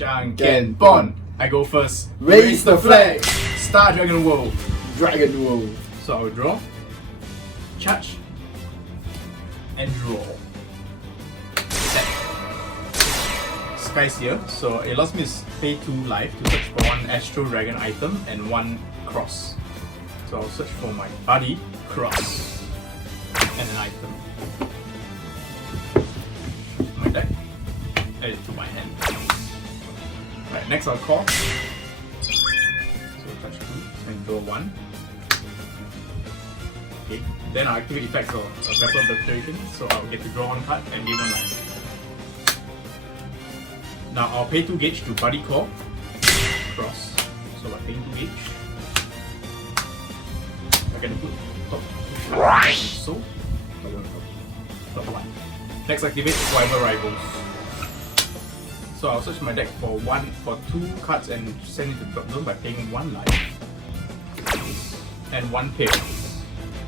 Janken Bon. I go first. Raise the flag. Star Dragon World. Dragon World. So I will draw, charge, and draw. Set. Sky's here, so it allows me to pay 2 life to search for 1 AstroDragon item and 1 cross. So I'll search for my Buddy, cross, and an item. My deck, add it to my hand. Right, next I'll call. So touch 2 and draw 1. Okay, then I'll activate effects of Vessel of Demonstration, so I'll get to draw 1 card and gain 1 life. Now I'll pay 2 gauge to Buddy Call, cross. So by paying 2 gauge, I can put top 2 cards, so top 1. Next activate Rival Rivals. So I'll search my deck for 2 cards and send it to the drop zone by paying 1 life and 1 pair.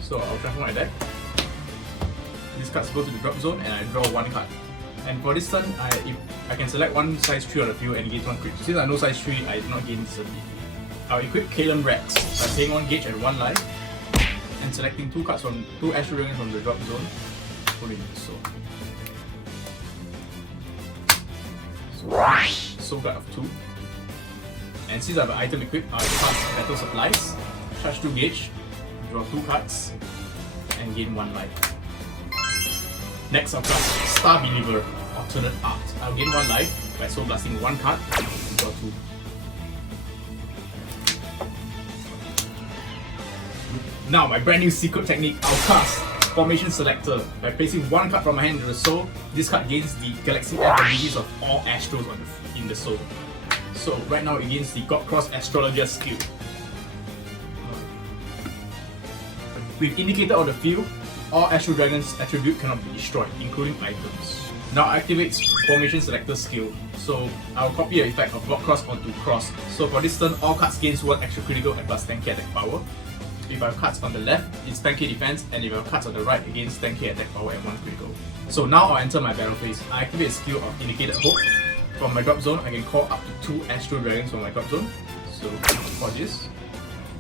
So I'll shuffle my deck. These cards go to the drop zone and I draw 1 card. And for this turn, I can select 1 size 3 on the field and gain 1 crit. Since I know size 3, I do not gain this ability. I'll equip Kalen Rex by paying 1 gauge and 1 life and selecting 2 cards from 2 AstroDragons from the drop zone, putting it so. Soul Guard of 2. And since I have an item equipped, I'll cast Battle Supplies, charge 2 gauge, draw 2 cards, and gain 1 life. Next I'll cast Star Believer, Alternate Art. I'll gain 1 life by Soul Blasting 1 card and draw 2. Now my brand new secret technique, I'll cast Formation Selector. By placing 1 card from my hand into the soul, this card gains the Galaxy F abilities of all Astros in the soul. So right now it gains the God Cross Astrologer skill. We've indicated on the field, all AstroDragons attribute cannot be destroyed, including items. Now activates Formation Selector skill. So I'll copy the effect of God Cross onto Cross. So for this turn, all cards gains 1 extra critical and plus 10k attack power. If I have cards on the left, it's 10k defense, and if I have cards on the right, it gains 10k attack power and 1 critical. So now I'll enter my battle phase. I activate a skill of Indicated Hope. From my drop zone, I can call up to 2 AstroDragons from my drop zone. So for this,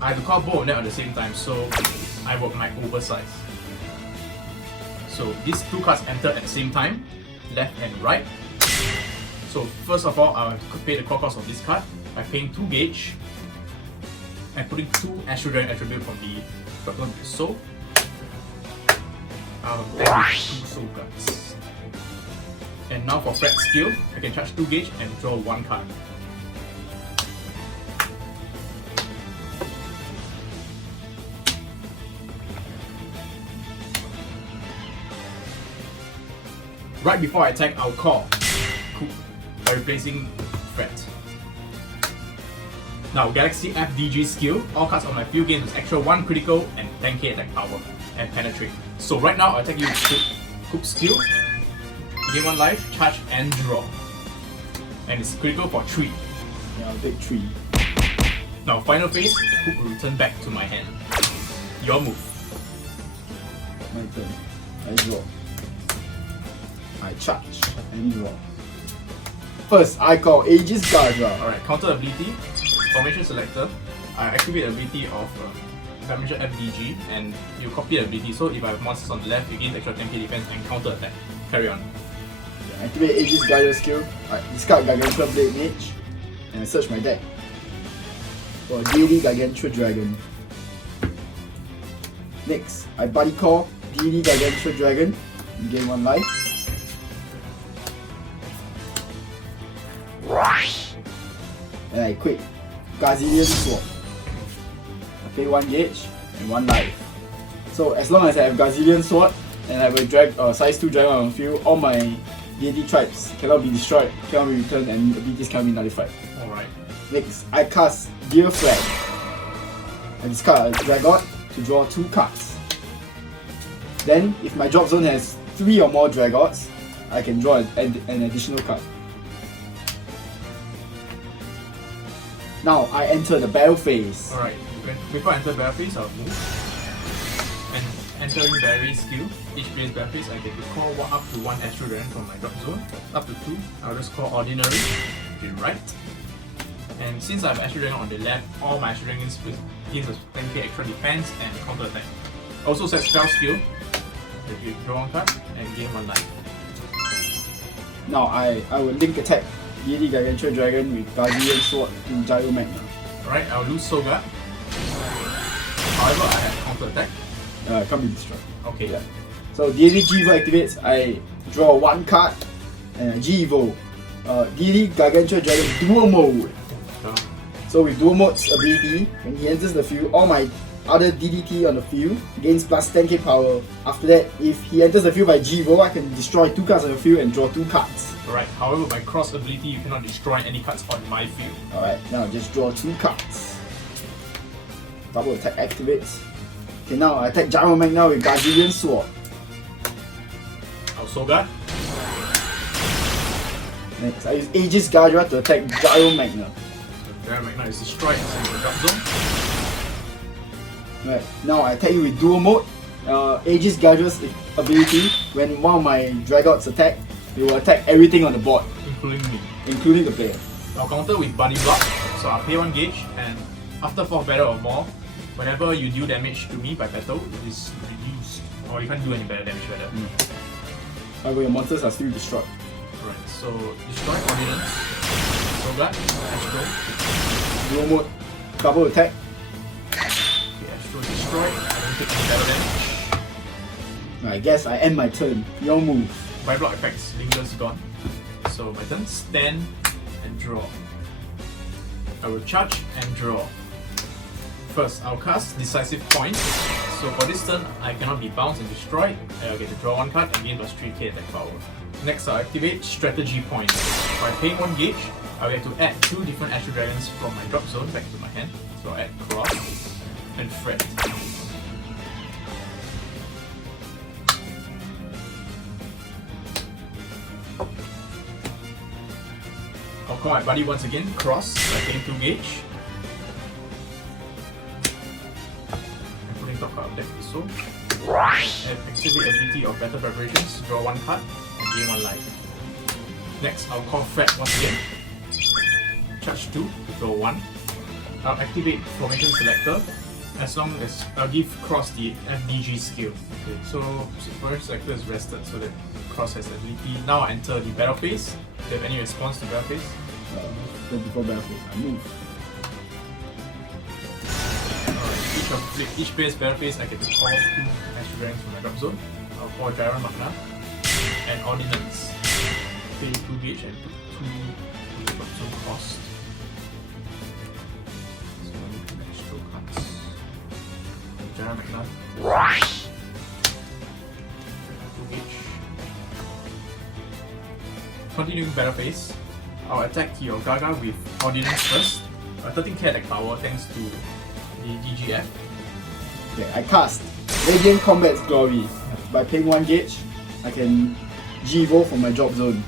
I have to call both of them at the same time, so I work my oversize. So these 2 cards enter at the same time, left and right. So first of all, I'll have to pay the core cost of this card by paying 2 gauge and putting 2 AstroDragon attribute from the drop zone to the soul. I'll have 2 soul cards. And now for Fred skill, I can charge 2 gauge and draw 1 card. Right before I attack, I'll call Coop by replacing Fred. Now Galaxy FDG skill, all cards on my field gains with extra 1 critical and 10k attack power and penetrate. So right now I'll attack you with Coop skill, gain 1 life, charge and draw. And it's critical for 3. Yeah, I'll take 3. Now final phase, Coop will return back to my hand. Your move. My turn. I draw. I charge and draw. First, I call Aegis Garga. Alright, counter ability, Formation Selector. I activate the ability of Dimension FDG and you copy the ability. So if I have monsters on the left, you gain extra 10k defense and counter attack. Carry on. Yeah, activate Aegis Garga skill. I discard Gargantua Blade Mage and search my deck for Deity Gargantua Dragon. Next, I Buddy Call Deity Gargantua Dragon. You gain 1 life. And I equip Gazillion Sword. I pay 1 gauge and 1 life. So as long as I have Gazillion Sword and I have a size 2 dragon on the field, all my deity tribes cannot be destroyed, cannot be returned, and abilities cannot be nullified. Alright. Next, I cast Gear Flag. I discard a Dragon to draw 2 cards. Then, if my drop zone has 3 or more Dragons, I can draw an additional card. Now I enter the battle phase. Alright, before I enter battle phase, I'll move. And entering battery skill, each player's battle phase, I get to call up to 1 AstroDragon from my drop zone. Up to 2, I'll just call Ordinary, the right. And since I have AstroDragon on the left, all my AstroDragons gains a 10k extra defense and counter attack. Also set spell skill, if you draw one card and gain 1 life. Now I will link attack Deity Gargantua Dragon with Guardian Sword in Gyro Magna. Alright, I'll lose Soul Guard. However, I have counter attack. It can't be destroyed. Okay. Yeah. So Deity G-Evo activates, I draw 1 card and a G-Evo. Deity Gargantua Dragon Dual Mode. So with Dual Mode's ability, when he enters the field, all my other DDT on the field gains plus 10k power. After that, if he enters the field by G-Evo, I can destroy 2 cards on the field and draw 2 cards. Alright, however, by Cross ability, you cannot destroy any cards on my field. Alright, now just draw 2 cards. Double attack activates. Okay, now I attack Gyro Magna with Guardian Sword. I'll Soul Guard. Next, I use Aegis Guardian to attack Gyro Magna. Gyro Magna is destroyed and sent to the drop zone. Right, now I attack you with Dual Mode. Aegis Guardian's ability, when one of my Dragots attack, it will attack everything on the board, Including me. including the player. I'll counter with Buddy Block, so I'll pay 1 gauge, and after 4th battle or more, whenever you deal damage to me by battle, it is reduced. Or you can't do any better damage rather. However, your monsters are still destroyed. Right, so destroy Ordinance, Soul Guard, Astro. Dual Mode, double attack. Okay, Astro is destroyed, I don't take any battle damage. I guess I end my turn. Your move. By block effects, Linger's gone. So my turn, stand and draw. I will charge and draw. First, I'll cast Decisive Point. So for this turn, I cannot be bounced and destroyed. I'll get to draw 1 card and gain plus 3k attack power. Next, I'll activate Strategy Point. By paying 1 gauge, I'll get to add 2 different AstroDragons from my drop zone back to my hand. So I'll add Cross and Fred. I'll call my buddy once again, Cross, by paying 2 gauge. And putting top card of deck to soul. And activate ability of Battle Preparations, draw 1 card and gain 1 life. Next, I'll call Fred once again. Charge 2 to draw 1. I'll activate Formation Selector as long as I'll give Cross the FDG skill. Okay, so Formation Selector is rested so that Cross has the ability. Now I enter the battle phase. Do you have any response to battle phase? Before battle phase, I move. Alright, each player's battle phase I get to call 2 AstroDragons from my drop zone. I'll call Gyro Magna and Ordinance. Pay 2 gauge and put 2 drop zone cost. So I need 2 extra cards. Gyro Magna. 2 gauge. Continuing battle phase, I'll attack your Garga with Ordinance first. 13k attack power thanks to the DGF. Okay, I cast Radiant Combat's Glory. By paying 1 gauge, I can G-Evo from my drop zone.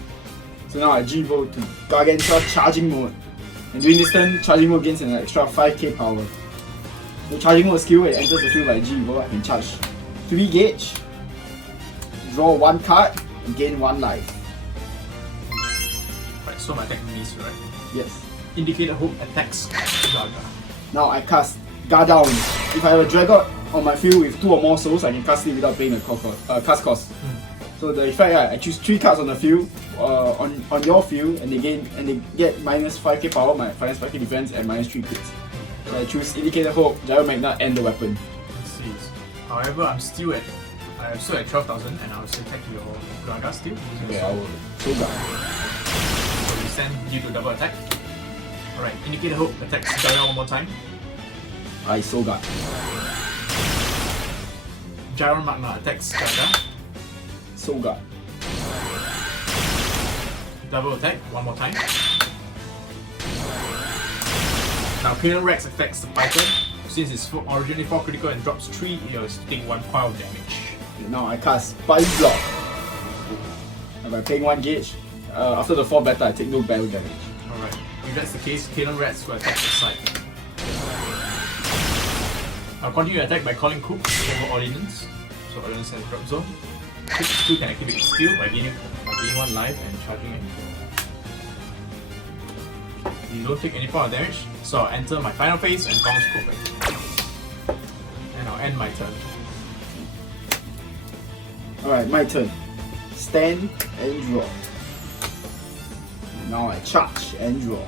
So now I G-Evo to Gargantua Charging Mode. And during this turn, Charging Mode gains an extra 5k power. The Charging Mode skill, when it enters the field by G-Evo, I can charge 3 gauge, draw 1 card, and gain 1 life. Right, so my attack miss, right? Yes. Indicator Hook attacks Garga. Now I cast Guard Down. If I have a Dragon on my field with 2 or more souls, I can cast it without paying a cast cost. So the effect, I choose 3 cards on the field, on your field, and they get minus 5k power, minus 5k defense, and minus 3 crits. So I choose Indicator Hope, Gyro Magna, and the weapon. Let's see. However, I'm still at 12,000 and I'll still attack your Garga still. Okay, I will Soul Guard. So we send you to double attack. Alright, Indicator Hook attacks Garga 1 more time. I Soul Guard. Gyro Magna attacks Garga. Soul Guard. Double attack 1 more time. Now Chaos Rex affects the Python. Since it's originally 4 critical and drops 3, you're taking 1 pile of damage. Okay, now I cast Buddy Block. And by paying 1 gauge, after the 4th battle, I take no battle damage. Alright, if that's the case, Chaos Rex will attack the side. I'll continue to attack by calling Cook over Ordinance. So Ordinance has drop zone. Cook 2 can activate skill by gaining 1 life and charging and You don't take any point of damage, so I'll enter my final phase and bounce back. And I'll end my turn. Alright, my turn. Stand and draw. Now I charge and draw.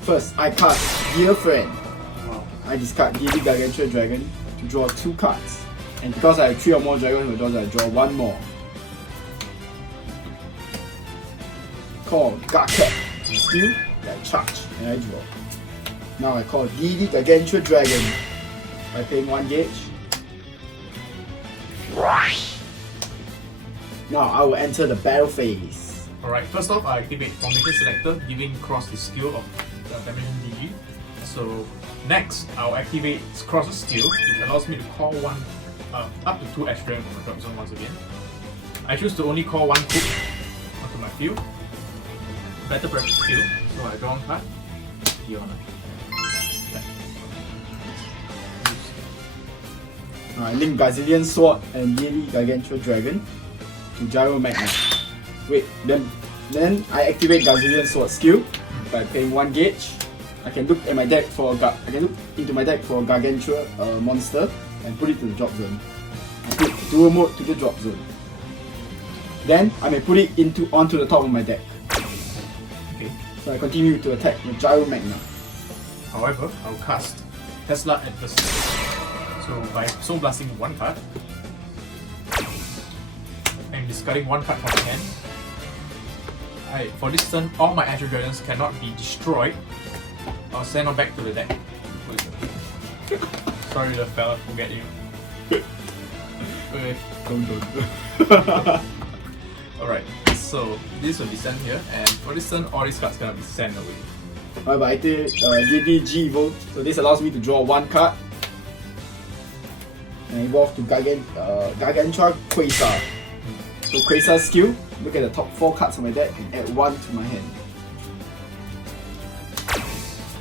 First, I cast Dear Friend. Wow. I discard Deity Gargantua Dragon to draw 2 cards. And because I have 3 or more dragons, I draw 1 more. Call Garga skill, I charge and I draw. Now I call Deity Gargantua Dragon by paying 1 gauge. Now I will enter the battle phase. Alright, first off, I activate Formation Selector, giving Cross the skill of Dimension DG. So next, I'll activate Cross's skill, which allows me to call up to 2 AstroDragons from the drop zone once again. I choose to only call 1 Cook onto my field. Better prep skill, so I draw 1 card. Here on I link Gazillion Sword and Deity Gargantua Dragon to Gyro Magna. Wait, then I activate Gazillion Sword skill by paying 1 gauge. I can look at my deck for a Gargantua monster and put it to the drop zone. I put dual mode to the drop zone. Then I may put it onto the top of my deck. Okay. So I continue to attack with Gyro Magna. However, I'll cast Tesla Adversary. So by Soul Blasting 1 card, I'm discarding 1 card from my hand. For this turn, all my AstroDragons cannot be destroyed. I'll send them back to the deck. Sorry, the fella, forget you. Okay. Don't. Alright, so this will be sent here, and for this turn, all these cards cannot be sent away. Alright, but I activate Deity G Evo, so this allows me to draw 1 card and evolve to Gargantua Quasar. So Quasar skill, look at the top 4 cards of my deck and add 1 to my hand.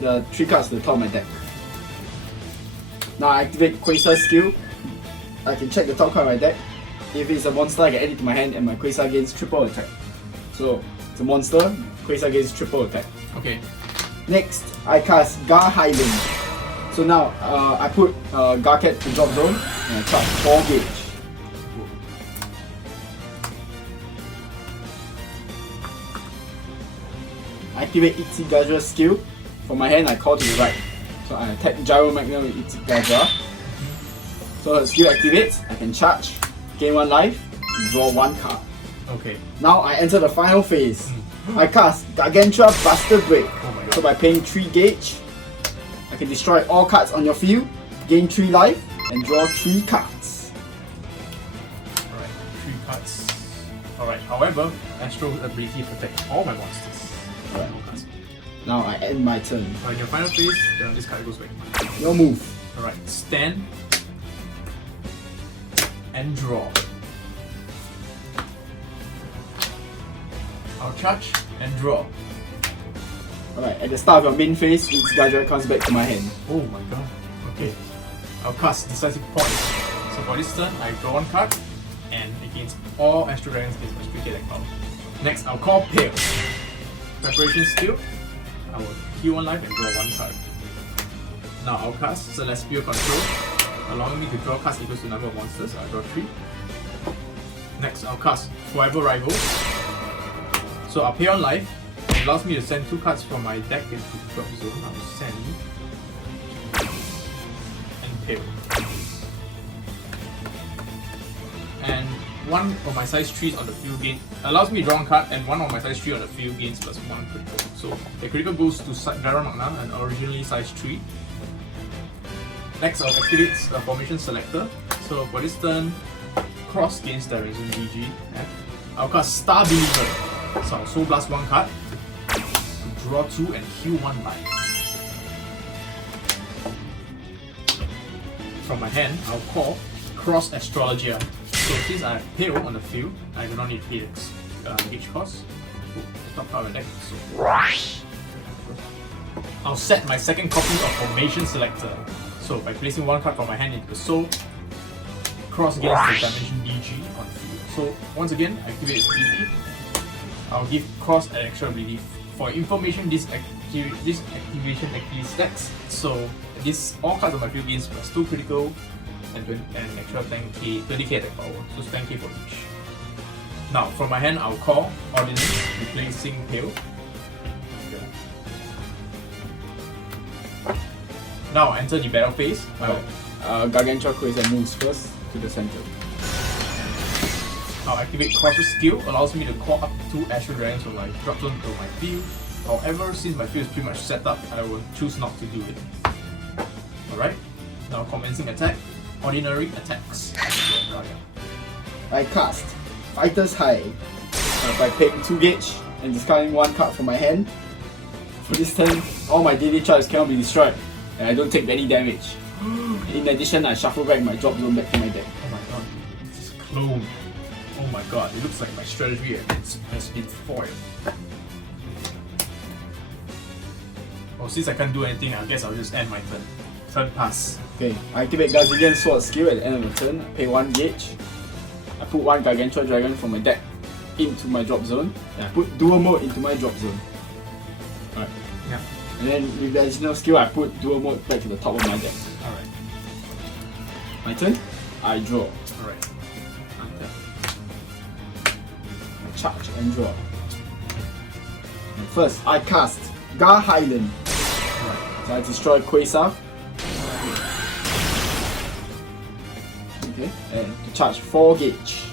The 3 cards to the top of my deck. Now I activate Quasar skill. I can check the top card of my deck. If it's a monster, I can add it to my hand and my Quasar gains triple attack. So it's a monster, Quasar gains triple attack. Okay. Next, I cast Gar Highland. So now I put Garcat to drop zone and I charge 4 gauge. I activate Itzy Gajra skill. From my hand, I call to the right. So I attack Gyro Magna with Itzy Gajra. So the skill activates, I can charge, gain 1 life, and draw 1 card. Okay. Now I enter the final phase. I cast Gargantua Buster Break. Oh my god. So by paying 3 gauge, I can destroy all cards on your field, gain 3 life, and draw 3 cards. Alright, 3 cards. Alright, however, Astro ability protect all my monsters. Alright. No cards. Now I end my turn. In your final phase, this card goes back. No move. Alright, stand and draw. I'll charge and draw. Alright, at the start of your main phase, each Gajra comes back to my hand. Oh my god. Okay. I'll cast Decisive Point. So for this turn, I draw 1 card, and against all AstroDragons against my Street deck power. Next, I'll call Pale. Preparation skill. I will heal 1 life and draw 1 card. Now I'll cast Celestial Control, allowing me to draw cards equals to the number of monsters. I'll draw 3. Next, I'll cast Forever Rival. So I'll pay 1 life. It allows me to send 2 cards from my deck into the drop zone. I will send and Pale. And 1 of my size 3s on the field gain allows me to draw 1 card, and 1 of my size 3 on the field gains plus 1 critical. So the critical goes to Garga and Cross, an originally size 3. Next, I'll activate a Formation Selector. So for this turn, Cross gains Dimension DG. I'll cast Star Believer. So I'll Soul Blast 1 card, draw 2 and heal 1 life. From my hand, I'll call Cross Astrologia. So since I have Pale on the field, I do not need to pay gauge cost. The top card of the deck. So I'll set my second copy of Formation Selector. So by placing 1 card from my hand into the soul, Cross gains the Dimension DG on field. So once again, I activate its ability. I'll give Cross an extra ability. For information, this activation actually stacks. So this all cards on my field gains plus 2 critical and extra 10k, 30k attack power. So it's 10k for each. Now from my hand, I'll call Ordinance, replacing Pale. Now I enter the battle phase. Garga and Cross moves first to the center. I'll activate Cross's skill, allows me to call up 2 AstroDragons from my drop zone to my field. However, since my field is pretty much set up, I will choose not to do it. Alright, now commencing attack, ordinary attacks. I cast Fighter's High by paying 2 gauge and discarding 1 card from my hand. For this turn, all my daily charges cannot be destroyed and I don't take any damage. In addition, I shuffle back my drop zone back to my deck. Oh my god, this is clone. Oh my god, it looks like my strategy has been foiled. Oh, since I can't do anything, I guess I'll just end my turn. Turn pass. Okay, I activate Gazillion Sword skill at the end of the turn. I pay 1 gauge. I put 1 Gargantua Dragon from my deck into my drop zone. And I put dual mode into my drop zone. Alright. Yeah. And then with the additional skill, I put dual mode back to the top of my deck. Alright. My turn. I draw. Alright. I charge and draw. And first, I cast Gar Highland. Alright. So I destroy Quasar. Okay, and to charge 4 gauge.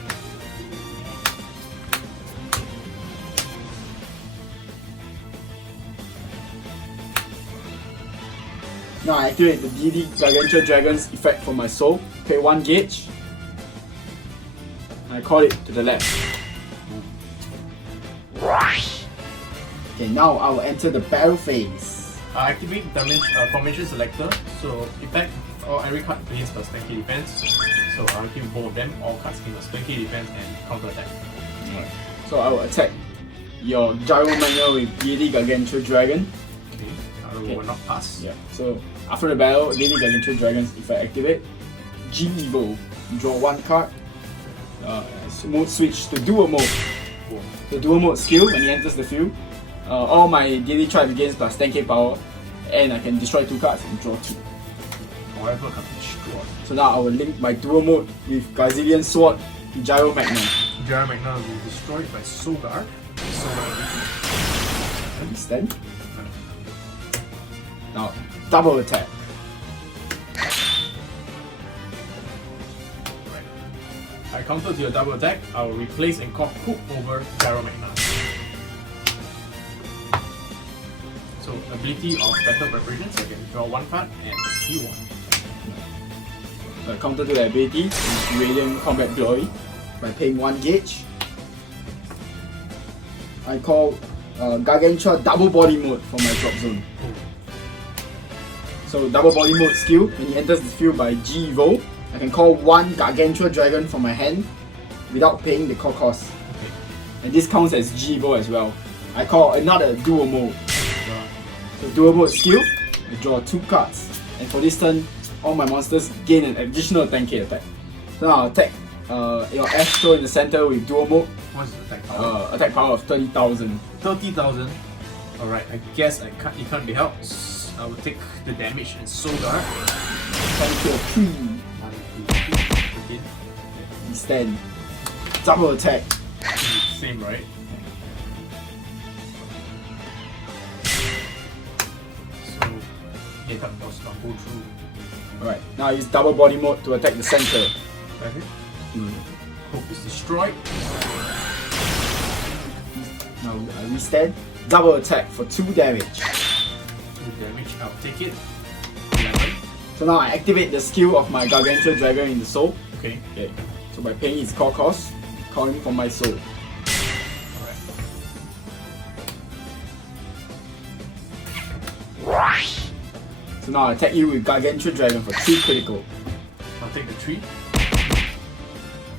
Now I activate the Deity Gargantua Dragons effect from my soul. Pay 1 gauge. I call it to the left. Okay, now I will enter the battle phase. I activate formation selector. So effect every card gains plus 10k defense. So I'll activate both of them. All cards gain plus 10k defense and counter attack. Right. So I will attack your Gyromania with Deity Gargantua Dragon. Okay, I will not pass. Yeah. So after the battle, Deity Gargantua Dragons, if I activate G-Evo, draw 1 card. Mode switch to dual mode. Cool. The dual mode skill when he enters the field. All my daily charge gains plus 10k power, and I can destroy 2 cards and draw 2. However, can be destroyed. So now I will link my dual mode with Gazillion Sword to Gyromagna. Gyromagna will be destroyed by Sogar. Understand? Now, double attack. Right. I counter to your double attack. I will replace and call Cook over Gyromagna. So, ability of battle preparations, I can draw 1 card and heal 1. Counter to the ability is Radiant Combat Glory by paying 1 gauge. I call Gargantua Double Body Mode for my drop zone. So double body mode skill, when he enters the field by G-Evo, I can call 1 Gargantua Dragon from my hand without paying the call cost. Okay. And this counts as G-Evo as well. I call another dual mode. So dual mode skill, I draw 2 cards. And for this turn, all my monsters gain an additional 10k attack. So now I'll attack your Astro in the center with dual mode. What's the attack power? Attack power of 30,000. 30,000. Alright, I guess it can't be helped. I will take the damage and Sogar. Thank you. 3. 1, 2, 3. We stand. Double attack. Same, right? So, data cost not go through. Alright, now I use double body mode to attack the center. Okay. Hope is destroyed. Now I restand. Double attack for 2 damage. 2 damage, I'll take it. 11. So now I activate the skill of my Gargantua Dragon in the soul. Okay. Okay. So by paying its call cost, calling from my soul. Alright. So now I attack you with Gargantua Dragon for 3 critical. I'll take the 3.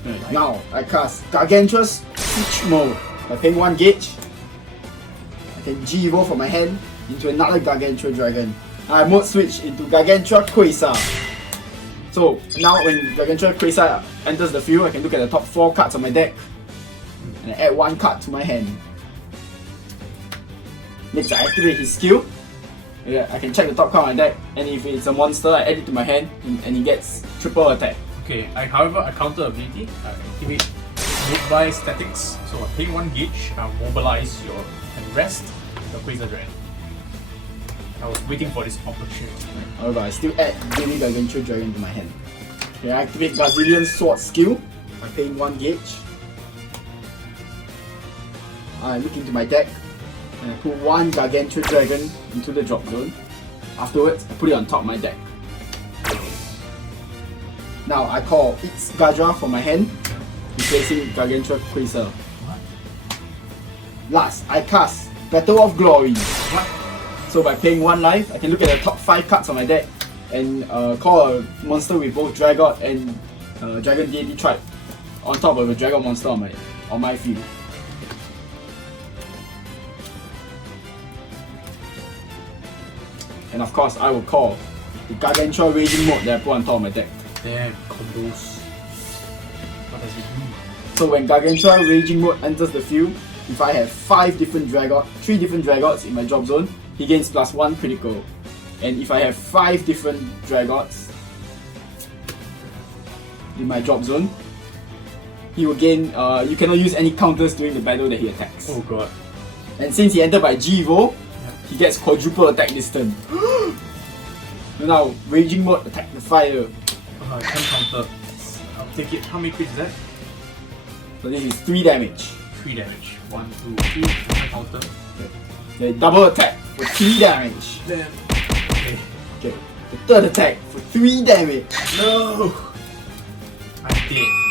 Right. Now I cast Gargantua's Switch Mode. By paying 1 gauge, I can G-Evo from my hand into another Gargantua Dragon. I mode switch into Gargantua Quasar. So now when Gargantua Quasar enters the field, I can look at the top 4 cards of my deck and add 1 card to my hand. Next, I activate his skill. Yeah, I can check the top card of my deck, and if it's a monster, I add it to my hand, and he gets triple attack. Okay, however, I counter ability. I activate Move by Statics. So I pay 1 gauge, I'll mobilize your and rest the Quasar Dragon. I was waiting for this opportunity. However, I still add Daily Gargantuan Dragon to my hand. Okay, I activate Brazilian Sword skill by paying 1 gauge. I look into my deck and I put 1 Gargantuan Dragon into the drop zone. Afterwards, I put it on top of my deck. Now I call its Gadra from my hand, replacing Gargantua Quasar. Last, I cast Battle of Glory. What? So by paying 1 life, I can look at the top 5 cards on my deck and call a monster with both Dragon and Dragon Deity Tribe on top of a Dragon monster on my field. And of course, I will call the Gargantua Raging Mode that I put on top of my deck. Damn, combos. What does it do? So when Gargantua Raging Mode enters the field, if I have 3 different Dragons in my drop zone, he gains +1 critical. And if I have 5 different Dragons in my drop zone, he will gain, you cannot use any counters during the battle that he attacks. Oh god. And since he entered by G-Evo, he gets quadruple attack this turn. Now, Raging Mode attack the fire. I can't counter. I'll take it. How many crits is that? So this is 3 damage. 3 damage. 1, 2, 3. I counter. The double attack for 3 damage. Damn. Okay. Okay. The third attack for 3 damage. No! I'm dead.